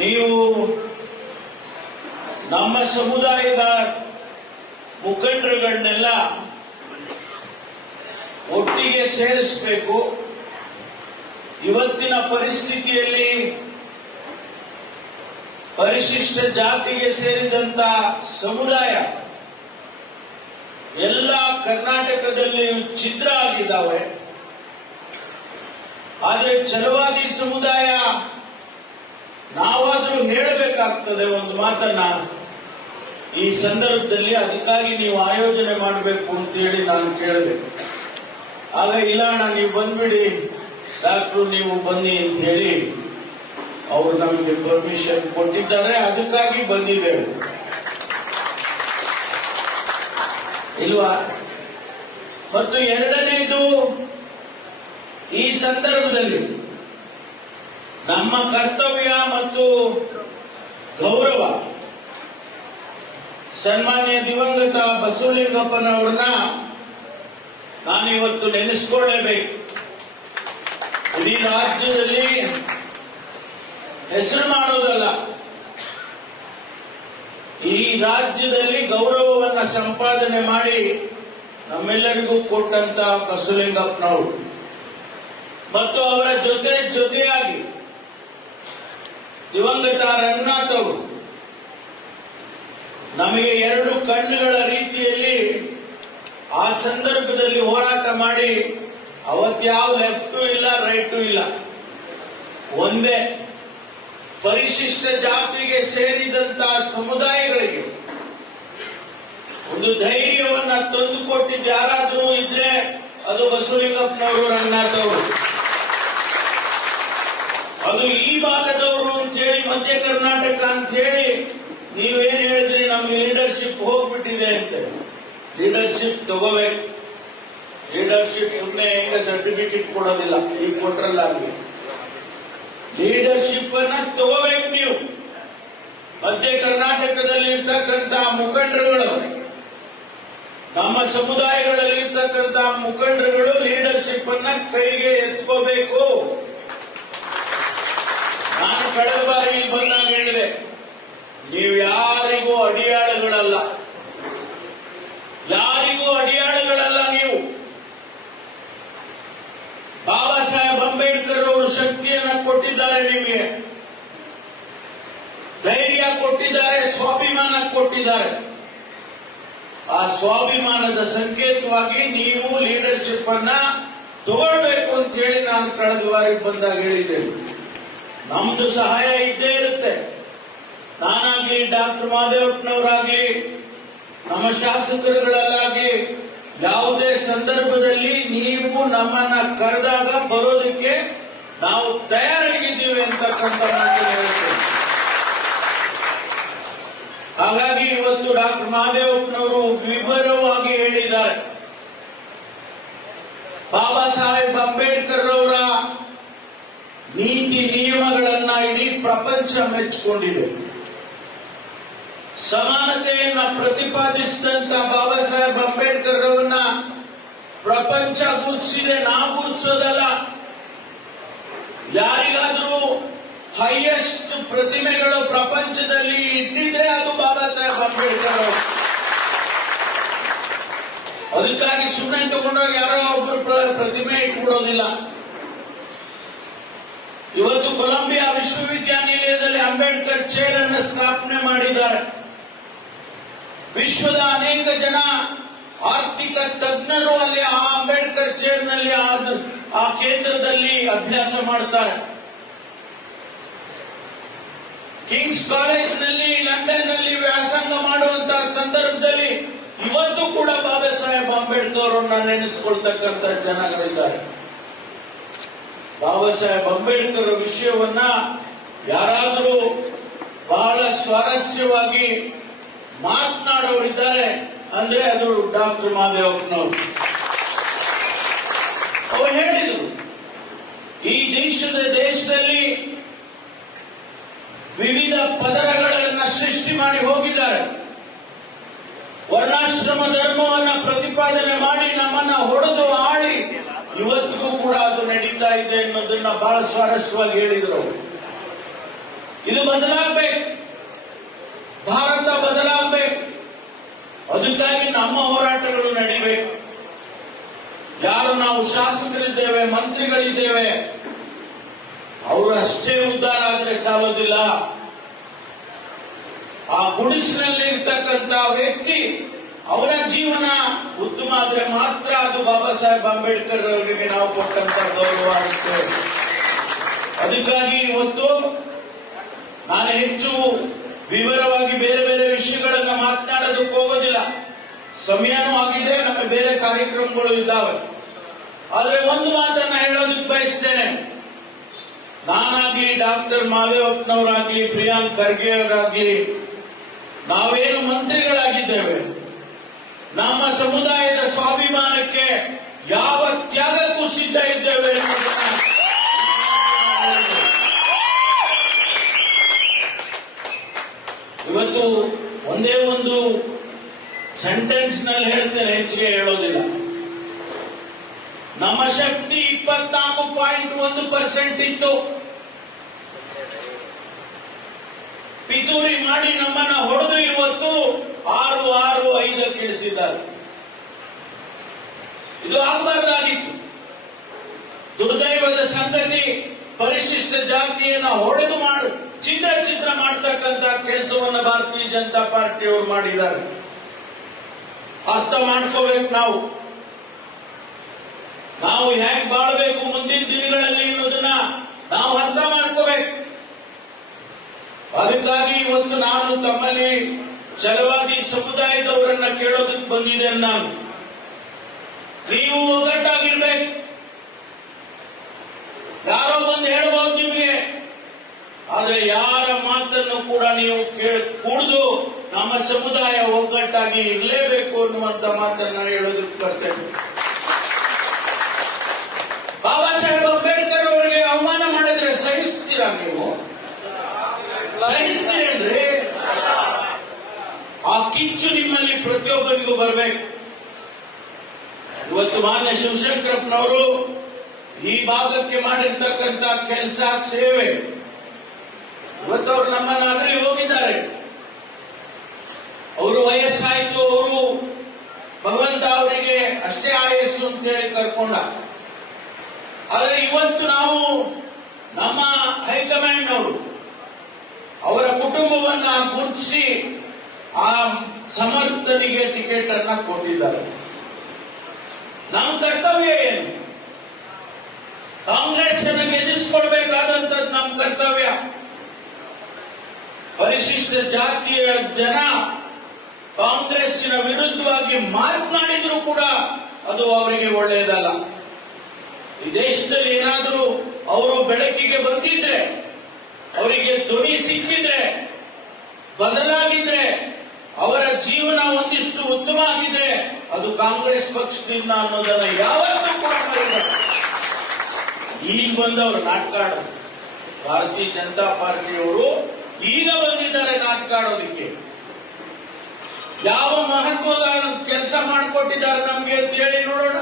ನೀವು ನಮ್ಮ ಸಮುದಾಯದ ಮುಖಂಡರುಗಳನ್ನೆಲ್ಲ ಒಟ್ಟಿಗೆ ಸೇರಿಸಬೇಕು. ಇವತ್ತಿನ ಪರಿಸ್ಥಿತಿಯಲ್ಲಿ ಪರಿಶಿಷ್ಟ ಜಾತಿಗೆ ಸೇರಿದಂತ ಸಮುದಾಯ ಎಲ್ಲ ಕರ್ನಾಟಕದಲ್ಲಿ ಛಿದ್ರ ಆಗಿದ್ದಾವೆ. ಆದರೆ ಛಲವಾದಿ ಸಮುದಾಯ ನಾವಾದರೂ ಹೇಳಬೇಕಾಗ್ತದೆ ಒಂದು ಮಾತನ್ನ ಈ ಸಂದರ್ಭದಲ್ಲಿ. ಅದಕ್ಕಾಗಿ ನೀವು ಆಯೋಜನೆ ಮಾಡಬೇಕು ಅಂತೇಳಿ ನಾನು ಕೇಳಬೇಕು. ಆಗ ಇಲ್ಲ ನೀವು ಬಂದ್ಬಿಡಿ ಡಾಕ್ಟ್ರು, ನೀವು ಬನ್ನಿ ಅಂತ ಹೇಳಿ ಅವರು ನಮಗೆ ಪರ್ಮಿಷನ್ ಕೊಟ್ಟಿದ್ದಾರೆ. ಅದಕ್ಕಾಗಿ ಬಂದಿದ್ದೇವೆ ಇಲ್ವಾ? ಮತ್ತು ಎರಡನೇದು, ಈ ಸಂದರ್ಭದಲ್ಲಿ ನಮ್ಮ ಕರ್ತವ್ಯ ಮತ್ತು ಗೌರವ ಸನ್ಮಾನ್ಯ ದಿವಂಗತ ಬಸವಲಿಂಗಪ್ಪನವ್ರನ್ನ ನಾನಿವತ್ತು ನೆನೆಸ್ಕೊಳ್ಳೇಬೇಕು. ಇಡೀ ರಾಜ್ಯದಲ್ಲಿ ಹೆಸರು ಮಾಡೋದಲ್ಲ, ಈ ರಾಜ್ಯದಲ್ಲಿ ಗೌರವವನ್ನು ಸಂಪಾದನೆ ಮಾಡಿ ನಮ್ಮೆಲ್ಲರಿಗೂ ಕೊಟ್ಟಂತ ಬಸವಲಿಂಗಪ್ಪನವರು ಮತ್ತು ಅವರ ಜೊತೆಯಾಗಿ ದಿವಂಗತ ರಂಗನಾಥ್ ಅವರು ನಮಗೆ ಎರಡು ಕಣ್ಣುಗಳ ರೀತಿಯಲ್ಲಿ ಆ ಸಂದರ್ಭದಲ್ಲಿ ಹೋರಾಟ ಮಾಡಿ, ಅವತ್ಯಾವ ಲೆಫ್ಟು ಇಲ್ಲ ರೈಟು ಇಲ್ಲ, ಒಂದೇ ಪರಿಶಿಷ್ಟ ಜಾತಿಗೆ ಸೇರಿದಂತ ಸಮುದಾಯಗಳಿಗೆ ಒಂದು ಧೈರ್ಯವನ್ನ ತಂದುಕೊಟ್ಟಿದ್ದು ಯಾರಾದರೂ ಇದ್ರೆ ಅದು ಬಸವಲಿಂಗಪ್ಪನವರು, ರಂಗನಾಥ್ ಅವರು. ಅದು ಈ ಭಾಗದವರು ಅಂತ ಹೇಳಿ, ಮಧ್ಯ ಕರ್ನಾಟಕ ಅಂತ ಹೇಳಿ ನೀವೇನ್ ಹೇಳಿದ್ರಿ, ನಮ್ಗೆ ಲೀಡರ್ಶಿಪ್ ಹೋಗ್ಬಿಟ್ಟಿದೆ ಅಂತ. ಲೀಡರ್ಶಿಪ್ ತಗೋಬೇಕು. ಲೀಡರ್ಶಿಪ್ ಸುಮ್ಮನೆ ಹೆಂಗ ಸರ್ಟಿಫಿಕೇಟ್ ಕೊಡೋದಿಲ್ಲ, ಈಗ ಕೊಟ್ರಲ್ಲ ಹಂಗೆ. ಲೀಡರ್ಶಿಪ್ ಅನ್ನ ತಗೋಬೇಕು ನೀವು. ಮಧ್ಯ ಕರ್ನಾಟಕದಲ್ಲಿ ಇರ್ತಕ್ಕಂಥ ಮುಖಂಡರುಗಳು, ನಮ್ಮ ಸಮುದಾಯಗಳಲ್ಲಿ ಇರ್ತಕ್ಕಂಥ ಮುಖಂಡರುಗಳು ಲೀಡರ್ಶಿಪ್ ಅನ್ನ ಕೈಗೆ ಎತ್ಕೋಬೇಕು. ನಾನು ಕಳೆದ ಬಾರಿ ಬಂದಾಗ ಹೇಳಿದೆ, ನೀವು ಯಾರಿಗೂ ಅಡಿಯಾಳುಗಳಲ್ಲ, ಯಾರಿಗೂ ಅಡಿಯಾಳುಗಳಲ್ಲ. ನೀವು ಬಾಬಾ ಸಾಹೇಬ್ ಅಂಬೇಡ್ಕರ್ ಅವರು ಶಕ್ತಿಯನ್ನು ಕೊಟ್ಟಿದ್ದಾರೆ, ನಿಮಗೆ ಧೈರ್ಯ ಕೊಟ್ಟಿದ್ದಾರೆ, ಸ್ವಾಭಿಮಾನ ಕೊಟ್ಟಿದ್ದಾರೆ. ಆ ಸ್ವಾಭಿಮಾನದ ಸಂಕೇತವಾಗಿ ನೀವು ಲೀಡರ್ಶಿಪ್ ಅನ್ನ ತಗೊಳ್ಬೇಕು ಅಂತ ಹೇಳಿ ನಾನು ಕಳೆದ ಬಾರಿ ಬಂದಾಗ ಹೇಳಿದ್ದೇನೆ. ನಮ್ದು ಸಹಾಯ ಇದ್ದೇ ಇರುತ್ತೆ. ನಾನಾಗ್ಲಿ, ಡಾಕ್ಟರ್ ಮಹದೇವಪ್ಪನವರಾಗ್ಲಿ, ನಮ್ಮ ಶಾಸಕರುಗಳಲ್ಲಾಗ್ಲಿ, ಯಾವುದೇ ಸಂದರ್ಭದಲ್ಲಿ ನೀವು ನಮ್ಮನ್ನ ಕರೆದಾಗ ಬರೋದಕ್ಕೆ ನಾವು ತಯಾರಾಗಿದ್ದೀವಿ ಅಂತಕ್ಕಂಥ ಮಾತನ್ನು ಹೇಳ್ತೇವೆ. ಹಾಗಾಗಿ ಇವತ್ತು ಡಾಕ್ಟರ್ ಮಹದೇವಪ್ಪನವರು ವಿವರವಾಗಿ ಹೇಳಿದ್ದಾರೆ. ಬಾಬಾ ಸಾಹೇಬ್ ಅಂಬೇಡ್ಕರ್ ಅವರ ನೀತಿ ನಿಯಮಗಳನ್ನ ಇಡೀ ಪ್ರಪಂಚ ಮೆಚ್ಚಿಕೊಂಡಿದೆ. ಸಮಾನತೆಯನ್ನ ಪ್ರತಿಪಾದಿಸಿದಂತ ಬಾಬಾ ಸಾಹೇಬ್ ಅಂಬೇಡ್ಕರ್ ಅವರನ್ನ ಪ್ರಪಂಚ ಗುರುತಿಸಿದೆ, ನಾವು ಗುರುತಿಸೋದಲ್ಲ. ಯಾರಿಗಾದ್ರೂ ಹೈಯೆಸ್ಟ್ ಪ್ರತಿಮೆಗಳು ಪ್ರಪಂಚದಲ್ಲಿ ಇಟ್ಟಿದ್ರೆ ಅದು ಬಾಬಾ ಸಾಹೇಬ್ ಅಂಬೇಡ್ಕರ್ ಅವರು. ಅದಕ್ಕಾಗಿ ಸುಮ್ಮನೆ ತಗೊಂಡೋಗಿ ಯಾರೋ ಒಬ್ಬರು ಪ್ರತಿಮೆ ಇಟ್ಬಿಡೋದಿಲ್ಲ. ಇವತ್ತು ಕೊಲಂಬಿಯಾ ವಿಶ್ವವಿದ್ಯಾನಿಲಯದಲ್ಲಿ ಅಂಬೇಡ್ಕರ್ ಚೇರ್ ಅನ್ನು ಸ್ಥಾಪನೆ ಮಾಡಿದ್ದಾರೆ. ವಿಶ್ವದ ಅನೇಕ ಜನ ಆರ್ಥಿಕ ತಜ್ಞರು ಅಲ್ಲಿ ಆ ಅಂಬೇಡ್ಕರ್ ಚೇರ್ ನಲ್ಲಿ ಆ ಕೇಂದ್ರದಲ್ಲಿ ಅಭ್ಯಾಸ ಮಾಡ್ತಾರೆ. ಕಿಂಗ್ಸ್ ಕಾಲೇಜಿನಲ್ಲಿ, ಲಂಡನ್ ನಲ್ಲಿ ವ್ಯಾಸಂಗ ಮಾಡುವಂತಹ ಸಂದರ್ಭದಲ್ಲಿ ಇವತ್ತು ಕೂಡ ಬಾಬಾ ಸಾಹೇಬ್ ಅಂಬೇಡ್ಕರ್ ಅವರನ್ನ ನೆನೆಸಿಕೊಳ್ತಕ್ಕಂಥ ಜನಗಳಿದ್ದಾರೆ. ಬಾಬಾ ಸಾಹೇಬ್ ಅಂಬೇಡ್ಕರ್ ವಿಷಯವನ್ನ ಯಾರಾದರೂ ಬಹಳ ಸ್ವಾರಸ್ಯವಾಗಿ ಮಾತನಾಡೋರಿದ್ದಾರೆ ಅಂದ್ರೆ ಅದು ಡಾಕ್ಟರ್ ಮಹದೇವಪ್ಪನವರು. ಅವರು ಹೇಳಿದರು, ಈ ದೇಶದಲ್ಲಿ ವಿವಿಧ ಪದರಗಳನ್ನು ಸೃಷ್ಟಿ ಮಾಡಿ ಹೋಗಿದ್ದಾರೆ. ವರ್ಣಾಶ್ರಮ ಧರ್ಮವನ್ನು ಪ್ರತಿಪಾದನೆ ಮಾಡಿ ನಮ್ಮನ್ನ ಹೊಡೆದು ಆಳಿ ಇವತ್ತಿಗೂ ಕೂಡ ಅದು ನಡೀತಾ ಇದೆ ಅನ್ನೋದನ್ನ ಬಹಳ ಸ್ವಾರಸ್ಯವಾಗಿ ಹೇಳಿದರು. ಇದು ಬದಲಾಗಬೇಕು, ಭಾರತ ಬದಲಾಗಬೇಕು. ಅದಕ್ಕಾಗಿ ನಮ್ಮ ಹೋರಾಟಗಳು ನಡೀಬೇಕು. ಯಾರು ನಾವು ಶಾಸಕರಿದ್ದೇವೆ, ಮಂತ್ರಿಗಳಿದ್ದೇವೆ, ಅವರು ಅಷ್ಟೇ ಉದ್ಧಾರ ಆದರೆ ಸಾಲೋದಿಲ್ಲ. ಆ ಗುಡಿಸಿನಲ್ಲಿ ಇರ್ತಕ್ಕಂಥ ವ್ಯಕ್ತಿ ಅವರ ಜೀವನ ಉತ್ತಮ ಆದ್ರೆ ಮಾತ್ರ ಅದು ಬಾಬಾ ಸಾಹೇಬ್ ಅಂಬೇಡ್ಕರ್ ಅವರಿಗೆ ನಾವು ಕೊಟ್ಟಂತ ಗೌರವ ಆಗುತ್ತೆ. ಅದಕ್ಕಾಗಿ ಇವತ್ತು ನಾನು ಹೆಚ್ಚು ವಿವರವಾಗಿ ಬೇರೆ ಬೇರೆ ವಿಷಯಗಳನ್ನ ಮಾತನಾಡೋದಕ್ಕೆ ಹೋಗೋದಿಲ್ಲ. ಸಮಯನೂ ಆಗಿದೆ, ನಮ್ಮ ಬೇರೆ ಕಾರ್ಯಕ್ರಮಗಳು ಇದ್ದಾವೆ. ಆದರೆ ಒಂದು ಮಾತನ್ನ ಹೇಳೋದಕ್ಕೆ ಬಯಸ್ತೇನೆ. ನಾನಾಗ್ಲಿ, ಡಾಕ್ಟರ್ ಮಾದೇವಪ್ಪನವರಾಗ್ಲಿ, ಪ್ರಿಯಾಂಕ್ ಖರ್ಗೆ ಅವರಾಗ್ಲಿ, ನಾವೇನು ಮಂತ್ರಿಗಳಾಗಿದ್ದೇವೆ, ನಮ್ಮ ಸಮುದಾಯದ ಸ್ವಾಭಿಮಾನಕ್ಕೆ ಯಾವ ತ್ಯಾಗಕ್ಕೂ ಸಿದ್ಧ ಇದ್ದೇವೆ ಎನ್ನುವುದನ್ನ ಇವತ್ತು ಒಂದೇ ಒಂದು ಸೆಂಟೆನ್ಸ್ ನಲ್ಲಿ ಹೇಳ್ತೇನೆ, ಹೆಚ್ಚಿಗೆ ಹೇಳೋದಿಲ್ಲ. ನಮ್ಮ ಶಕ್ತಿ 24.1% ಇತ್ತು. ಪಿತೂರಿ ಮಾಡಿ ನಮ್ಮನ್ನ ಹೊಡೆದು ಇವತ್ತು 6.65 ಇಳಿಸಿದ್ದಾರೆ. ಇದು ಆಗಬಾರ್ದಾಗಿತ್ತು. ದುರ್ದೈವದ ಸಂಗತಿ, ಪರಿಶಿಷ್ಟ ಜಾತಿಯನ್ನ ಹೊಡೆದು ಚಿತ್ರ ಮಾಡ್ತಕ್ಕಂಥ ಕೆಲಸವನ್ನ ಭಾರತೀಯ ಜನತಾ ಪಾರ್ಟಿಯವರು ಮಾಡಿದ್ದಾರೆ. ಅರ್ಥ ಮಾಡ್ಕೋಬೇಕು. ನಾವು ಹೇಗೆ ಬಾಳ್ಬೇಕು ಮುಂದಿನ ದಿನಗಳಲ್ಲಿ ಅನ್ನೋದನ್ನ ನಾವು ಅರ್ಥ ಮಾಡ್ಕೋಬೇಕು. ಅದಕ್ಕಾಗಿ ಇವತ್ತು ನಾನು ತಮ್ಮಲ್ಲಿ ಛಲವಾದಿ ಸಮುದಾಯದವರನ್ನ ಕೇಳೋದಕ್ಕೆ ಬಂದಿದ್ದೇನೆ. ನೀವು ಒಗ್ಗಟ್ಟಾಗಿರ್ಬೇಕು. ಯಾರೋ ಬಂದು ಹೇಳಬಹುದು ನಿಮಗೆ, ಆದ್ರೆ ಯಾರ ಮಾತನ್ನು ಕೂಡ ನೀವು ಕೂಡದು ನಮ್ಮ ಸಮುದಾಯ ಒಗ್ಗಟ್ಟಾಗಿ ಇರಲೇಬೇಕು ಅನ್ನುವಂತ ಮಾತನ್ನ ಹೇಳೋದಕ್ಕೆ ಬರ್ತೇನೆ. ಬಾಬಾ ಸಾಹೇಬ್ ಅಂಬೇಡ್ಕರ್ ಅವರಿಗೆ ಅವಮಾನ ಮಾಡಿದ್ರೆ ಸಹಿಸ್ತೀರಾ? ನೀವು ಸಹಿಸ್ತೀರೇನ್ರಿ? ಆ ಕಿಚ್ಚು ನಿಮ್ಮಲ್ಲಿ ಪ್ರತಿಯೊಬ್ಬರಿಗೂ ಬರಬೇಕು. ಇವತ್ತು ಮಾನ್ಯ ಶಿವಶಂಕರಪ್ಪನವರು ಈ ಭಾಗಕ್ಕೆ ಮಾಡಿರ್ತಕ್ಕಂಥ ಕೆಲಸ, ಸೇವೆ, ಇವತ್ತು ಅವರು ನಮ್ಮನ್ನ ಅಗಲಿ ಹೋಗಿದ್ದಾರೆ. ಅವರು ವಯಸ್ಸಾಯ್ತು, ಅವರು ಭಗವಂತ ಅವರಿಗೆ ಅಷ್ಟೇ ಆಯಸ್ಸು ಅಂತ ಹೇಳಿ ಕರ್ಕೊಂಡ. ಆದರೆ ಇವತ್ತು ನಾವು ನಮ್ಮ ಹೈಕಮಾಂಡ್ನವರು ಅವರ ಕುಟುಂಬವನ್ನ ಗುರುತಿಸಿ ಆ ಸಮರ್ಥನಿಗೆ ಟಿಕೆಟ್ ಅನ್ನ ಕೊಟ್ಟಿದ್ದಾರೆ. ನಮ್ಮ ಕರ್ತವ್ಯ ಏನು? ಕಾಂಗ್ರೆಸ್ ಅನ್ನು ಗೆಲ್ಲಿಸಿಕೊಳ್ಬೇಕಾದಂಥದ್ದು ನಮ್ಮ ಕರ್ತವ್ಯ. ಪರಿಶಿಷ್ಟ ಜಾತಿಯ ಜನ ಕಾಂಗ್ರೆಸ್ಸಿನ ವಿರುದ್ಧವಾಗಿ ಮಾತನಾಡಿದ್ರು ಕೂಡ ಅದು ಅವರಿಗೆ ಒಳ್ಳೆಯದಲ್ಲ. ಈ ದೇಶದಲ್ಲಿ ಏನಾದರೂ ಅವರು ಬೆಳಕಿಗೆ ಬಂದಿದ್ರೆ, ಅವರಿಗೆ ಧ್ವನಿ ಸಿಕ್ಕಿದ್ರೆ, ಬದಲಾಗಿದ್ರೆ, ಅವರ ಜೀವನ ಒಂದಿಷ್ಟು ಉತ್ತಮ ಆಗಿದ್ರೆ ಅದು ಕಾಂಗ್ರೆಸ್ ಪಕ್ಷದಿಂದ ಅನ್ನೋದನ್ನ ಯಾವತ್ತೂ ಕೂಡ ಮರೆಯಲ್ಲ. ಈಗ ಬಂದವರು ನಾಟಕ ಆಡೋದು, ಭಾರತೀಯ ಜನತಾ ಪಾರ್ಟಿಯವರು ಈಗ ಬಂದಿದ್ದಾರೆ ನಾಟಕ ಆಡೋದಕ್ಕೆ. ಯಾವ ಮಹತ್ವದ ಕೆಲಸ ಮಾಡಿಕೊಟ್ಟಿದ್ದಾರೆ ನಮಗೆ ಅಂತ ಹೇಳಿ ನೋಡೋಣ.